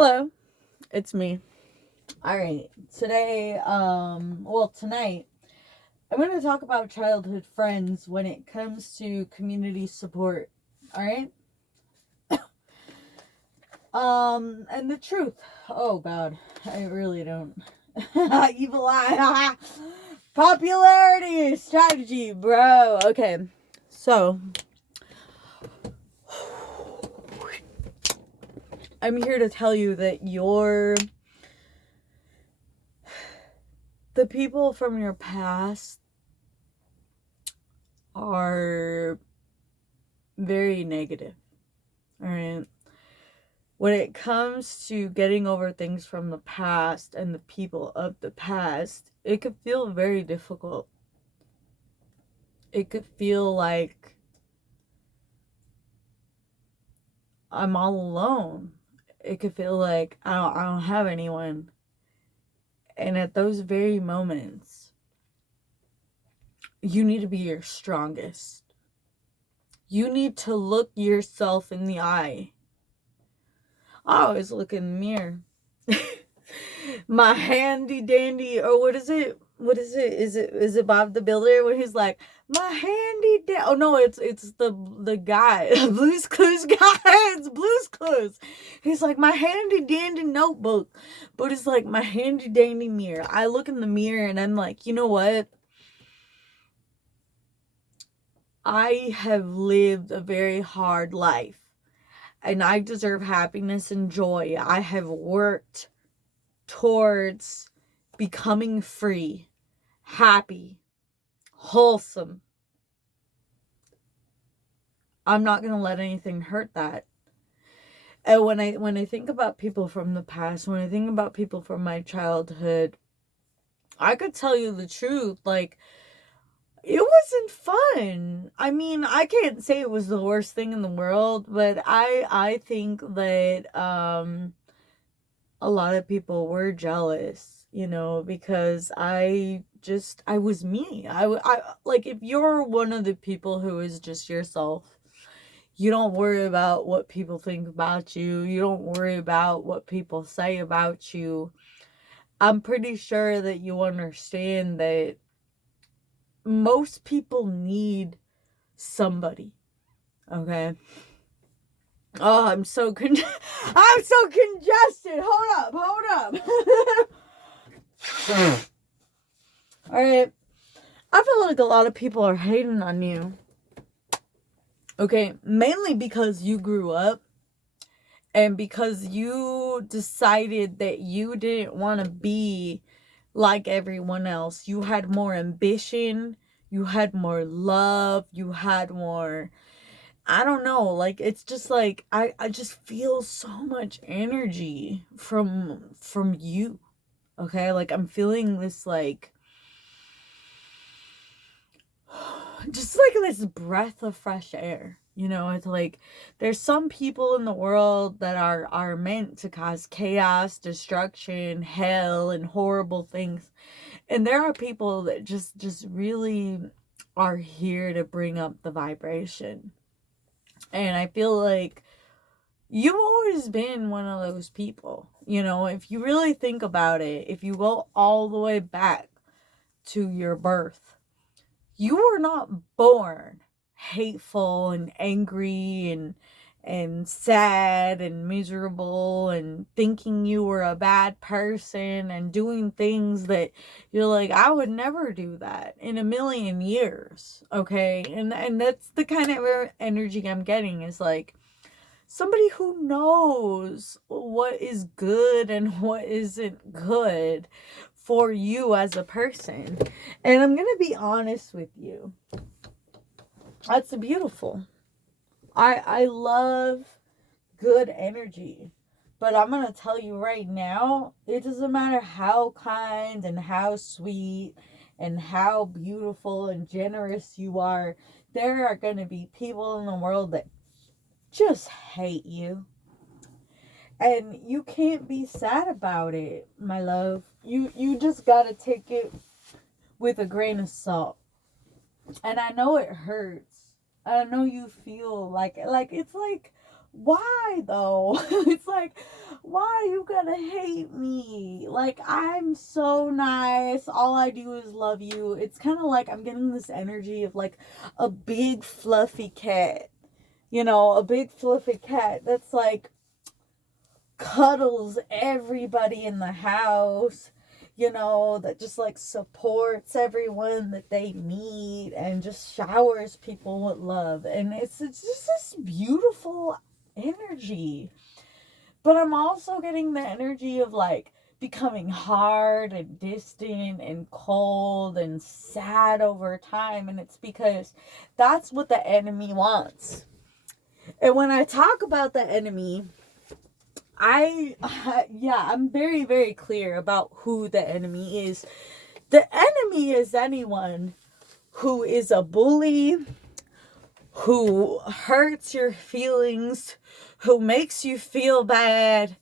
Hello, it's me. Alright, today, tonight, I'm going to talk about childhood friends when it comes to community support. Alright? And the truth. Oh, God. I really don't. Evil eye. Popularity strategy, bro. Okay. So, I'm here to tell you that the people from your past are very negative. Alright? When it comes to getting over things from the past and the people of the past, it could feel very difficult. It could feel like I'm all alone. It could feel like I don't have anyone. And at those very moments, you need to be your strongest. You need to look yourself in the eye. I always look in the mirror. My handy dandy, or what is it? Is it Bob the Builder when he's like, my handy dandy? Oh no, it's the guy, Blue's Clues guy. It's Blue's Clues. He's like, my handy dandy notebook, but it's like my handy dandy mirror. I look in the mirror and I'm like, you know what? I have lived a very hard life, and I deserve happiness and joy. I have worked towards becoming free, happy, wholesome. I'm not going to let anything hurt that. And when I think about people from the past, when I think about people from my childhood, I could tell you the truth, like, it wasn't fun. I mean, I can't say it was the worst thing in the world, but I think that a lot of people were jealous, because I was me. I like, if you're one of the people who is just yourself, you don't worry about what people think about you. You don't worry about what people say about you. I'm pretty sure that you understand that most people need somebody. Okay? Oh, I'm so congested. Hold up. All right. I feel like a lot of people are hating on you. Okay, mainly because you grew up and because you decided that you didn't want to be like everyone else. You had more ambition, you had more love, you had more, I don't know, like, it's just like I just feel so much energy from you. Okay? Like, I'm feeling this, like, just like this breath of fresh air. It's like there's some people in the world that are meant to cause chaos, destruction, hell, and horrible things. And there are people that just really are here to bring up the vibration. And I feel like you've always been one of those people. If you really think about it, if you go all the way back to your birth, you were not born hateful and angry and sad and miserable and thinking you were a bad person and doing things that you're like, I would never do that in a million years. Okay? And that's the kind of energy I'm getting, is like somebody who knows what is good and what isn't good for you as a person. And I'm gonna be honest with you, that's beautiful. I love good energy, but I'm gonna tell you right now, it doesn't matter how kind and how sweet and how beautiful and generous you are, there are gonna be people in the world that just hate you. And you can't be sad about it, my love. You just gotta take it with a grain of salt. And I know it hurts. I know you feel like it's like why though? It's like, why are you gonna hate me? Like, I'm so nice. All I do is love you. It's kind of like I'm getting this energy of like a big fluffy cat. You know, a big fluffy cat that's like cuddles everybody in the house, you know, that just like supports everyone that they meet and just showers people with love. And it's just this beautiful energy. But I'm also getting the energy of like becoming hard and distant and cold and sad over time. And it's because that's what the enemy wants. And when I talk about the enemy, I'm very, very clear about who the enemy is. The enemy is anyone who is a bully, who hurts your feelings, who makes you feel bad,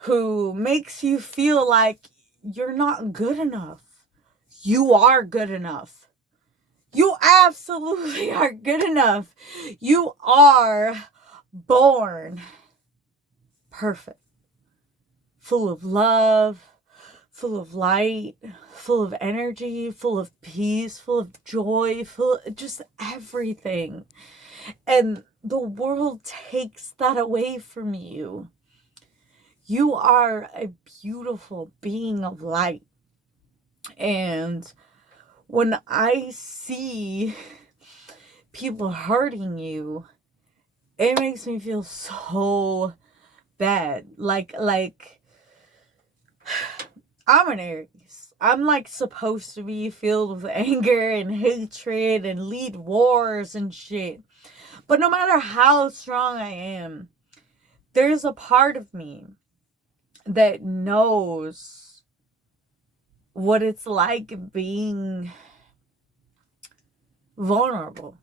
who makes you feel like you're not good enough. You are good enough. You absolutely are good enough. You are born perfect, full of love, full of light, full of energy, full of peace, full of joy, full of just everything. And the world takes that away from you. You are a beautiful being of light. And when I see people hurting you, it makes me feel so bad. Like I'm an Aries. I'm like supposed to be filled with anger and hatred and lead wars and shit. But no matter how strong I am, there's a part of me that knows what it's like being vulnerable.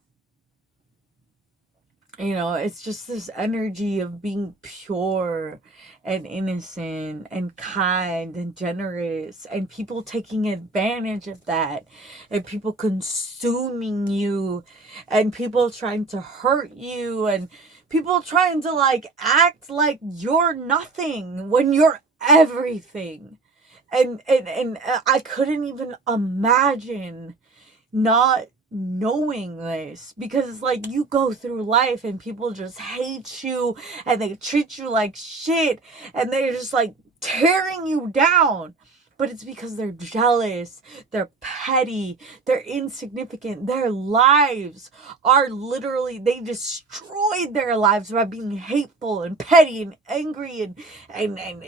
You know, it's just this energy of being pure and innocent and kind and generous, and people taking advantage of that, and people consuming you, and people trying to hurt you, and people trying to like act like you're nothing when you're everything. And I couldn't even imagine not knowing this, because it's like you go through life and people just hate you and they treat you like shit and they're just like tearing you down. But it's because they're jealous, they're petty, they're insignificant. Their lives are literally, they destroyed their lives by being hateful and petty and angry and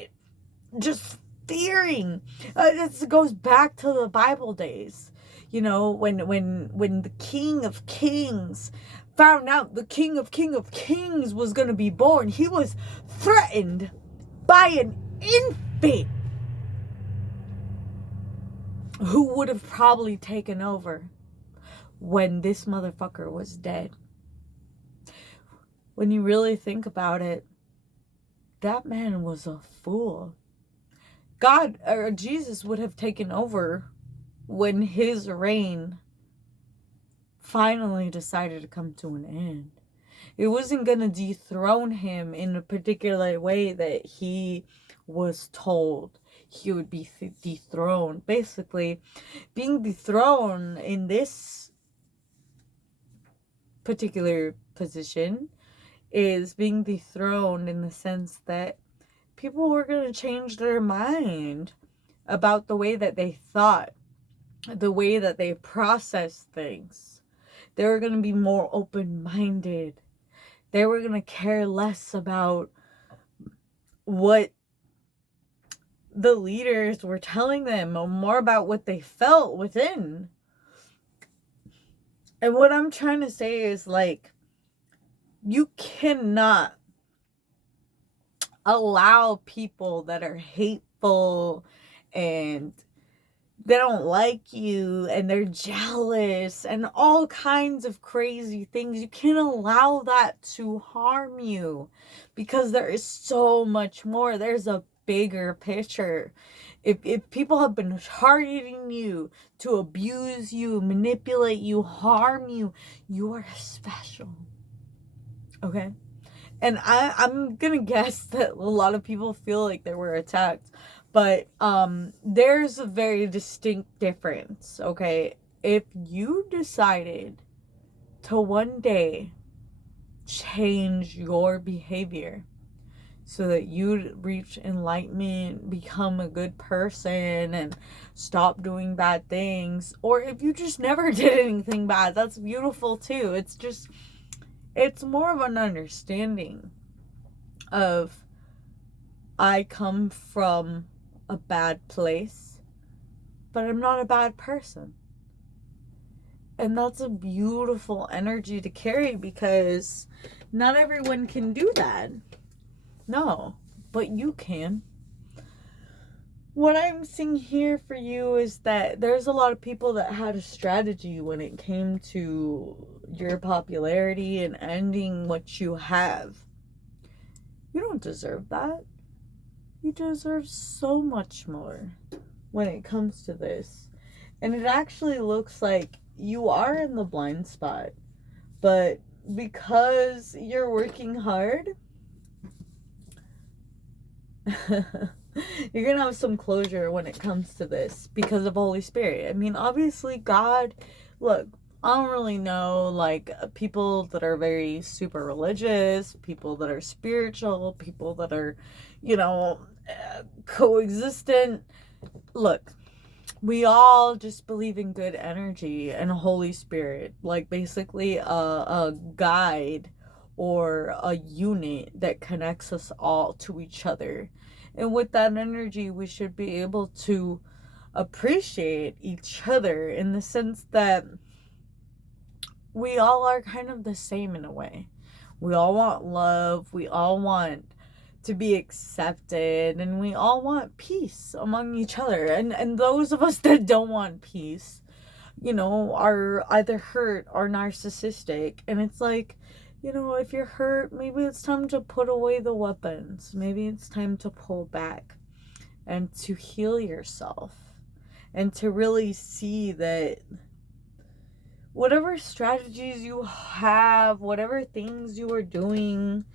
just fearing. This goes back to the Bible days. You know, when the King of Kings found out the King of Kings was going to be born, he was threatened by an infant who would have probably taken over when this motherfucker was dead. When you really think about it, that man was a fool. God or Jesus would have taken over when his reign finally decided to come to an end. It wasn't going to dethrone him in a particular way that he was told he would be dethroned. Basically, being dethroned in this particular position is being dethroned in the sense that people were going to change their mind about the way that they thought, the way that they process things. They were going to be more open-minded. They were going to care less about what the leaders were telling them, or more about what they felt within. And what I'm trying to say is, like, you cannot allow people that are hateful and they don't like you and they're jealous and all kinds of crazy things. You can't allow that to harm you, because there is so much more. There's a bigger picture. If people have been targeting you to abuse you, manipulate you, harm you, you are special. Okay? And I'm gonna guess that a lot of people feel like they were attacked. But there's a very distinct difference, okay? If you decided to one day change your behavior so that you'd reach enlightenment, become a good person, and stop doing bad things, or if you just never did anything bad, that's beautiful too. It's more of an understanding of, I come from a bad place, but I'm not a bad person. And that's a beautiful energy to carry, because not everyone can do that. No, but you can. What I'm seeing here for you is that there's a lot of people that had a strategy when it came to your popularity and ending what you have. You don't deserve that. You deserve so much more when it comes to this. And it actually looks like you are in the blind spot. But because you're working hard, you're gonna have some closure when it comes to this because of Holy Spirit. I mean, obviously, God, look, I don't really know, like, people that are very super religious, people that are spiritual, people that are, coexistent. Look, we all just believe in good energy and Holy Spirit, like basically a guide or a unit that connects us all to each other. And with that energy, we should be able to appreciate each other in the sense that we all are kind of the same in a way. We all want love, we all want to be accepted, and we all want peace among each other. And those of us that don't want peace, are either hurt or narcissistic. And it's like, if you're hurt, maybe it's time to put away the weapons. Maybe it's time to pull back and to heal yourself and to really see that whatever strategies you have, whatever things you are doing,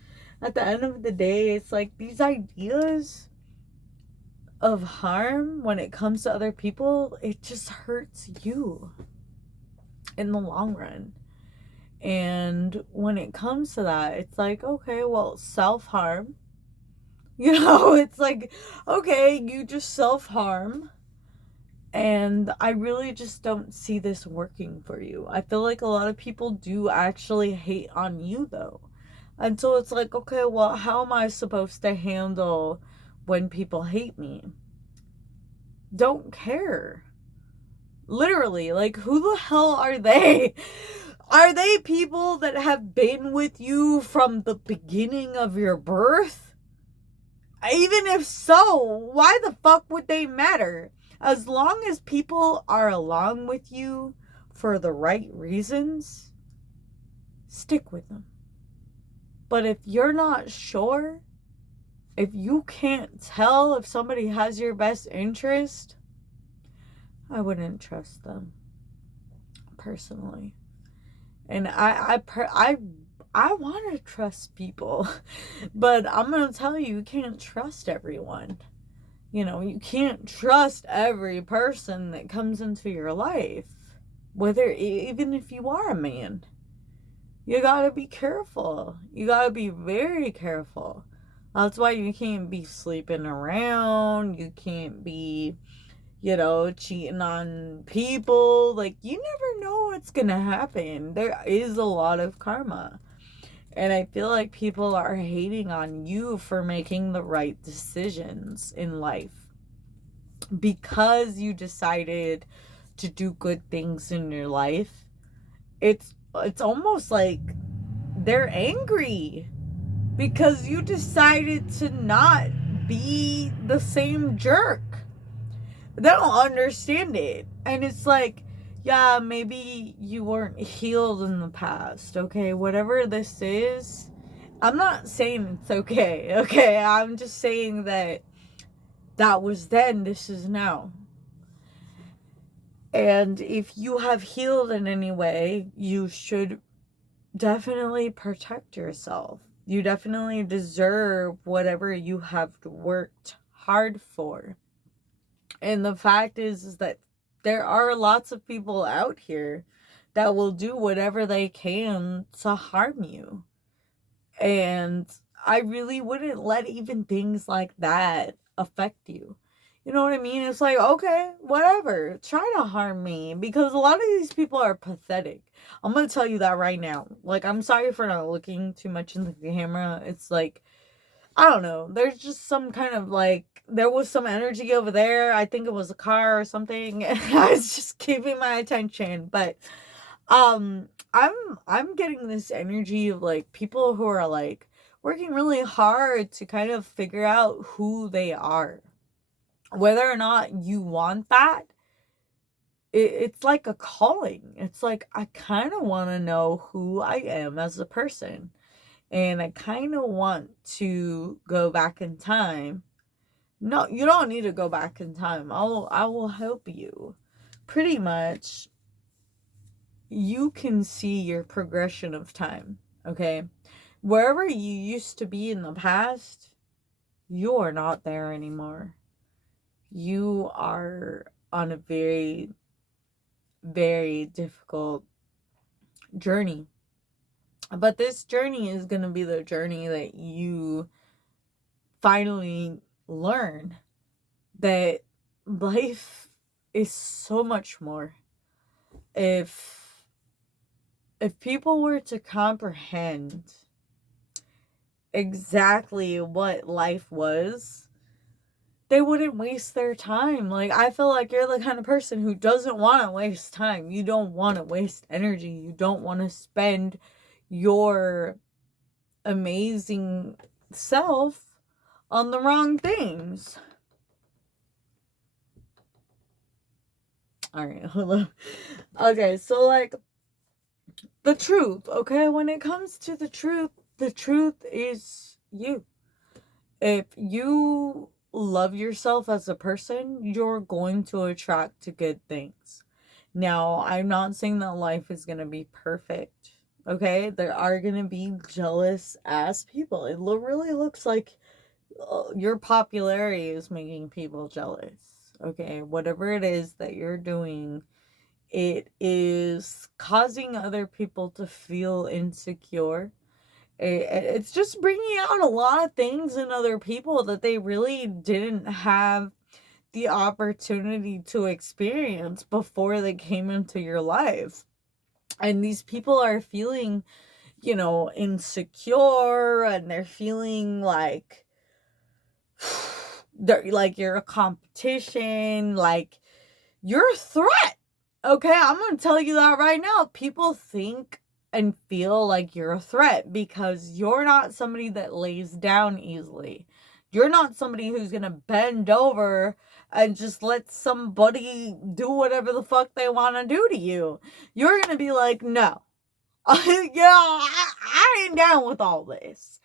at the end of the day, it's like these ideas of harm when it comes to other people, it just hurts you in the long run. And when it comes to that, it's like, okay, well, self-harm. It's like, okay, you just self-harm. And I really just don't see this working for you. I feel like a lot of people do actually hate on you, though. And so it's like, okay, well, how am I supposed to handle when people hate me? Don't care. Literally, like, who the hell are they? Are they people that have been with you from the beginning of your birth? Even if so, why the fuck would they matter? As long as people are along with you for the right reasons, stick with them. But if you're not sure, if you can't tell if somebody has your best interest, I wouldn't trust them, personally. And I want to trust people, but I'm going to tell you, you can't trust everyone. You can't trust every person that comes into your life, even if you are a man. You gotta be careful. You gotta be very careful. That's why you can't be sleeping around. You can't be, cheating on people. Like, you never know what's gonna happen. There is a lot of karma. And I feel like people are hating on you for making the right decisions in life. Because you decided to do good things in your life, it's almost like they're angry because you decided to not be the same jerk. They don't understand it. And it's like, yeah, maybe you weren't healed in the past, okay? Whatever this is, I'm not saying it's okay, okay? I'm just saying that was then, this is now. And if you have healed in any way, you should definitely protect yourself. You definitely deserve whatever you have worked hard for. And the fact is that there are lots of people out here that will do whatever they can to harm you. And I really wouldn't let even things like that affect you. You know what I mean? It's like, okay, whatever. Try to harm me. Because a lot of these people are pathetic. I'm going to tell you that right now. Like, I'm sorry for not looking too much into the camera. It's like, I don't know. There's just some kind of like, there was some energy over there. I think it was a car or something. And I was just keeping my attention. But um i'm I'm getting this energy of like people who are like working really hard to kind of figure out who they are, whether or not you want that. It's like a calling. It's like I kind of want to know who I am as a person, and I kind of want to go back in time. No, you don't need to go back in time. I will help you. Pretty much, you can see your progression of time, okay? Wherever you used to be in the past, you are not there anymore. You are on a very, very difficult journey. But this journey is going to be the journey that you finally learn that life is so much more. If people were to comprehend exactly what life was, they wouldn't waste their time. Like, I feel like you're the kind of person who doesn't want to waste time. You don't want to waste energy. You don't want to spend your amazing self on the wrong things. All right, hold on. Okay, so like the truth, okay? When it comes to the truth is you. If you love yourself as a person, you're going to attract to good things. Now, I'm not saying that life is going to be perfect. Okay? There are going to be jealous ass people. It really looks like your popularity is making people jealous. Okay? Whatever it is that you're doing, it is causing other people to feel insecure. It's just bringing out a lot of things in other people that they really didn't have the opportunity to experience before they came into your life. And these people are feeling, insecure, and they're feeling like you're a competition, like you're a threat. Okay, I'm gonna tell you that right now. People think and feel like you're a threat because you're not somebody that lays down easily. You're not somebody who's gonna bend over and just let somebody do whatever the fuck they want to do to you. You're gonna be like, no, I ain't down with all this.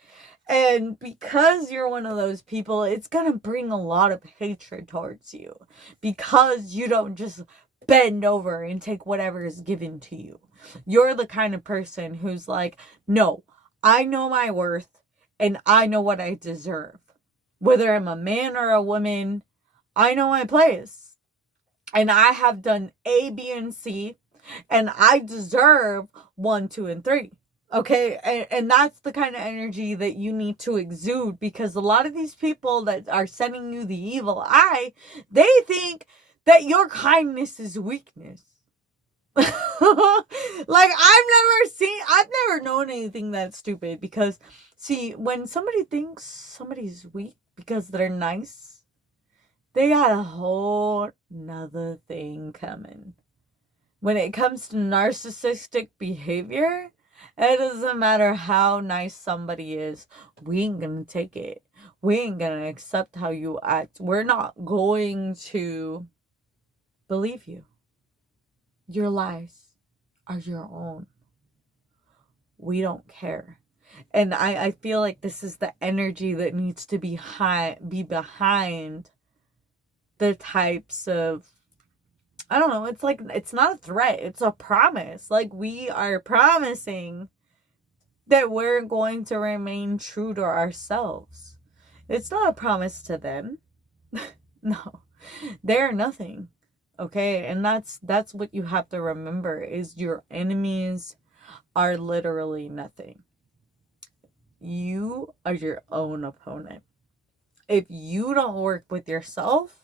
And because you're one of those people, it's going to bring a lot of hatred towards you because you don't just bend over and take whatever is given to you. You're the kind of person who's like, no, I know my worth and I know what I deserve. Whether I'm a man or a woman, I know my place. And I have done A, B, and C, and I deserve 1, 2, and 3. Okay, and that's the kind of energy that you need to exude, because a lot of these people that are sending you the evil eye, they think that your kindness is weakness. Like, I've never known anything that stupid, because see, when somebody thinks somebody's weak because they're nice, they got a whole nother thing coming. When it comes to narcissistic behavior, it doesn't matter how nice somebody is. We ain't gonna take it. We ain't gonna accept how you act. We're not going to believe you. Your lies are your own. We don't care. And I feel like this is the energy that needs to be behind the types of, I don't know, it's like, it's not a threat, it's a promise. Like, we are promising that we're going to remain true to ourselves. It's not a promise to them. No. They're nothing. Okay? And that's what you have to remember is your enemies are literally nothing. You are your own opponent. If you don't work with yourself,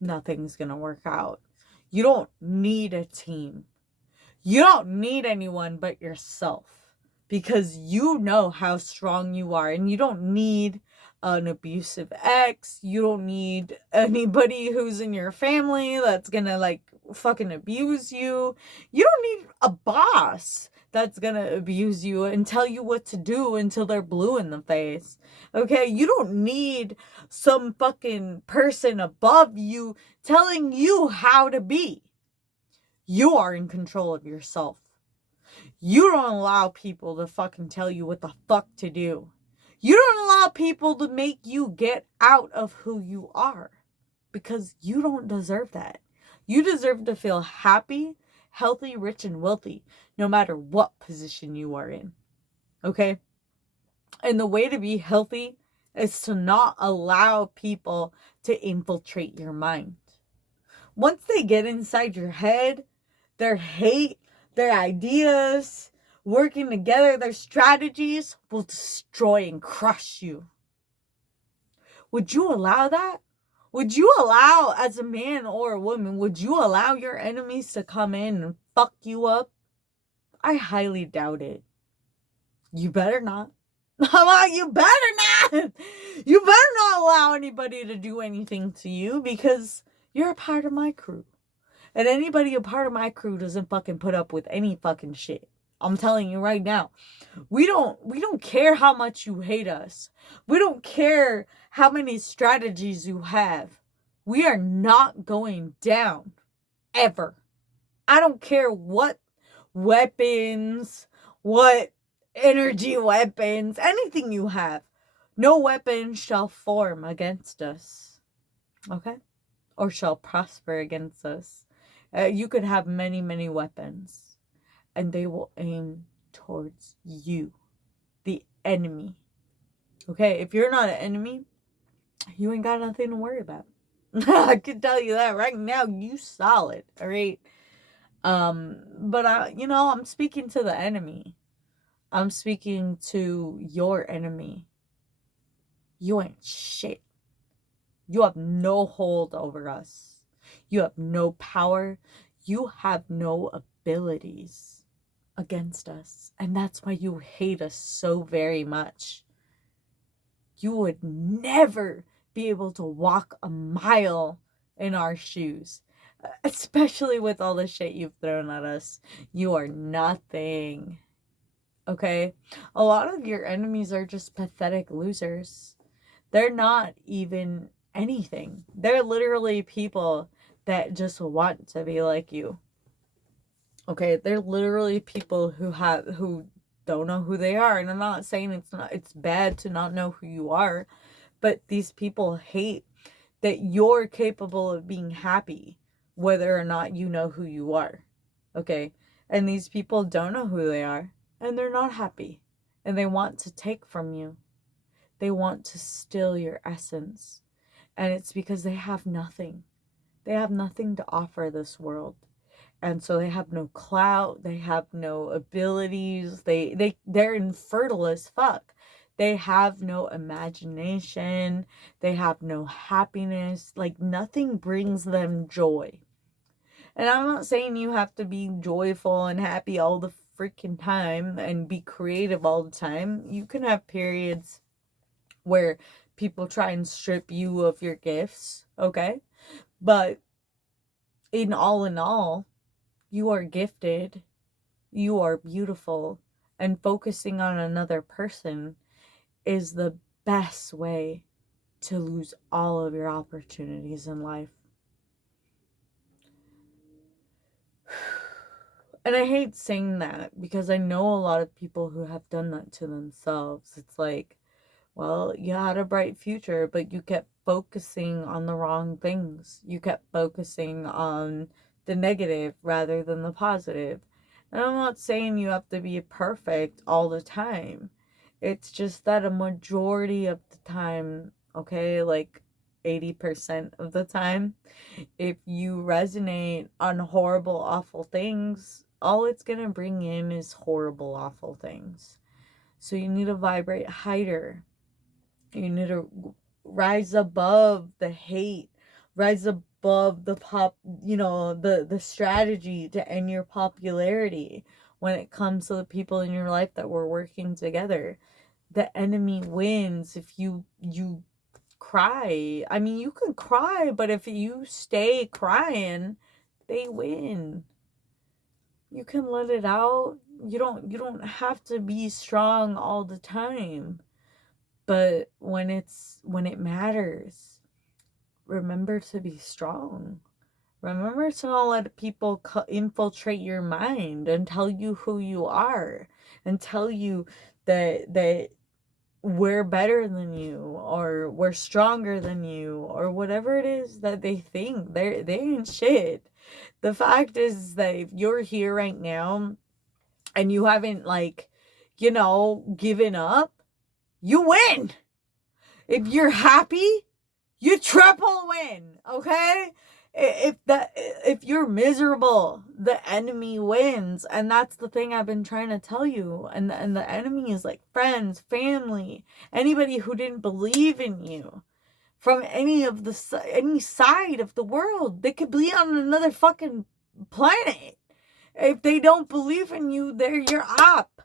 nothing's going to work out. You don't need a team. You don't need anyone but yourself because you know how strong you are, and you don't need an abusive ex. You don't need anybody who's in your family that's gonna like fucking abuse you. You don't need a boss that's gonna abuse you and tell you what to do until they're blue in the face. Okay? You don't need some fucking person above you telling you how to be. You are in control of yourself. You don't allow people to fucking tell you what the fuck to do. You don't allow people to make you get out of who you are because you don't deserve that. You deserve to feel happy, healthy, rich, and wealthy no matter what position you are in. Okay? And the way to be healthy is to not allow people to infiltrate your mind. Once they get inside your head, their hate, their ideas, working together, their strategies will destroy and crush you. Would you allow that? Would you allow, as a man or a woman, would you allow your enemies to come in and fuck you up? I highly doubt it. You better not. You better not. You better not allow anybody to do anything to you because you're a part of my crew. And anybody a part of my crew doesn't fucking put up with any fucking shit. I'm telling you right now. We don't care how much you hate us. We don't care how many strategies you have. We are not going down. Ever. I don't care what weapons, what energy weapons, anything you have. No weapon shall form against us. Okay? Or shall prosper against us. You could have many, many weapons, and they will aim towards you, the enemy. Okay, if you're not an enemy, you ain't got nothing to worry about. I can tell you that right now. You solid, all right. But I'm speaking to the enemy. I'm speaking to your enemy. You ain't shit. You have no hold over us. You have no power. You have no abilities against us. And that's why you hate us so very much. You would never be able to walk a mile in our shoes. Especially with all the shit you've thrown at us. You are nothing. Okay? A lot of your enemies are just pathetic losers. They're not even anything. They're literally people that just want to be like you. Okay, they're literally people who don't know who they are. And I'm not saying it's bad to not know who you are, but these people hate that you're capable of being happy whether or not you know who you are. Okay? And these people don't know who they are, and they're not happy. And they want to take from you. They want to steal your essence. And it's because they have nothing. They have nothing to offer this world. And so they have no clout, they have no abilities, they're infertile as fuck. They have no imagination, they have no happiness, like nothing brings them joy. And I'm not saying you have to be joyful and happy all the freaking time and be creative all the time. You can have periods where people try and strip you of your gifts, okay? But in all, you are gifted, you are beautiful, and focusing on another person is the best way to lose all of your opportunities in life. And I hate saying that because I know a lot of people who have done that to themselves. It's like, well, you had a bright future, but you kept focusing on the wrong things. You kept focusing on the negative rather than the positive. And I'm not saying you have to be perfect all the time. It's just that a majority of the time, okay, like 80% of the time, if you resonate on horrible, awful things, all it's gonna bring in is horrible, awful things. So you need to vibrate higher. You need to rise above the hate, rise above the the strategy to end your popularity when it comes to the people in your life that were working together. The enemy wins if you cry. I mean, you can cry, but if you stay crying, they win. You can let it out. You don't have to be strong all the time. But when it matters, remember to be strong. Remember to not let people infiltrate your mind and tell you who you are and tell you that we're better than you or we're stronger than you or whatever it is that they think. They ain't shit. The fact is that if you're here right now and you haven't given up, you win. If you're happy, you triple win, okay? If you're miserable, the enemy wins, and that's the thing I've been trying to tell you. And the enemy is like friends, family, anybody who didn't believe in you from any side of the world. They could be on another fucking planet. If they don't believe in you, they're your op.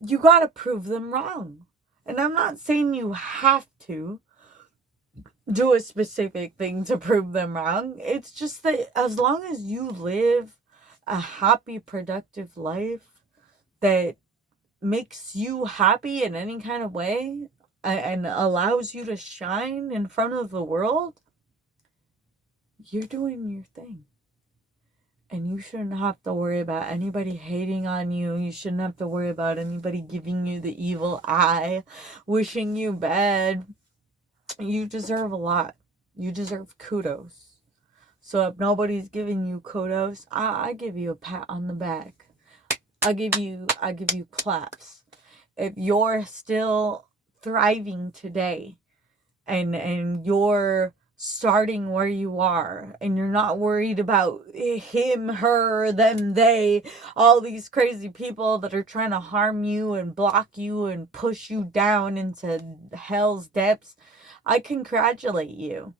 You got to prove them wrong. And I'm not saying you have to do a specific thing to prove them wrong. It's just that as long as you live a happy, productive life that makes you happy in any kind of way and allows you to shine in front of the world, you're doing your thing. And you shouldn't have to worry about anybody hating on you. You shouldn't have to worry about anybody giving you the evil eye, wishing you bad. You deserve a lot. You deserve kudos. So if nobody's giving you kudos, I give you a pat on the back. I give you claps. If you're still thriving today and you're starting where you are and you're not worried about him, her, them, they, all these crazy people that are trying to harm you and block you and push you down into hell's depths, I congratulate you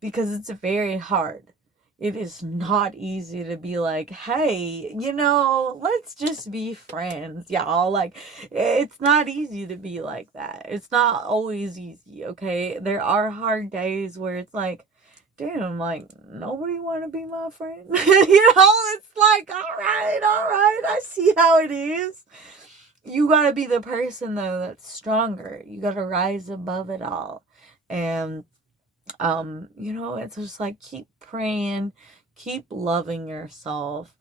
because it's very hard. It is not easy to be like, hey, let's just be friends, y'all. Like, it's not easy to be like that. It's not always easy, okay? There are hard days where it's like, damn, like, nobody want to be my friend. It's like, all right, I see how it is. You got to be the person, though, that's stronger. You got to rise above it all. And it's just like keep praying, keep loving yourself.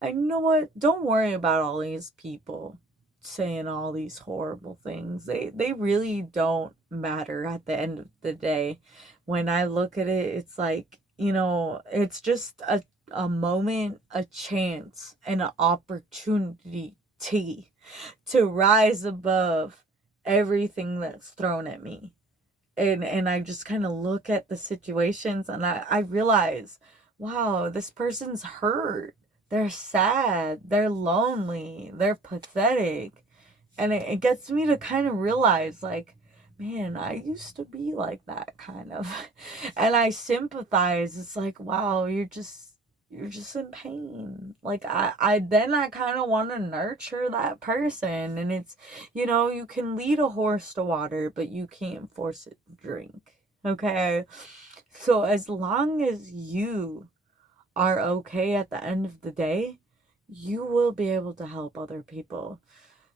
And you know what, don't worry about all these people saying all these horrible things. They really don't matter at the end of the day. When I look at it, it's like, it's just a moment, a chance, and an opportunity to rise above everything that's thrown at me. And I just kind of look at the situations and I realize, wow, this person's hurt. They're sad. They're lonely. They're pathetic. And it gets me to kind of realize, like, man, I used to be like that kind of. And I sympathize. It's like, wow, you're just in pain. Like I kind of want to nurture that person. And it's, you can lead a horse to water, but you can't force it to drink. Okay. So as long as you are okay at the end of the day, you will be able to help other people.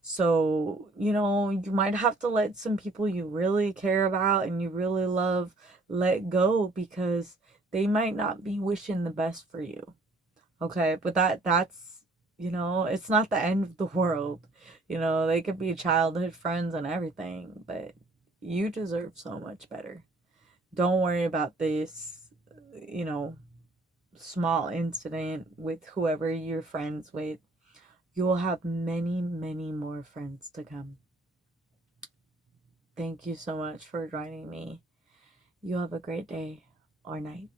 So, you might have to let some people you really care about and you really love let go because they might not be wishing the best for you. Okay, but that's, it's not the end of the world. They could be childhood friends and everything, but you deserve so much better. Don't worry about this, you know, small incident with whoever you're friends with. You will have many, many more friends to come. Thank you so much for joining me. You have a great day or night.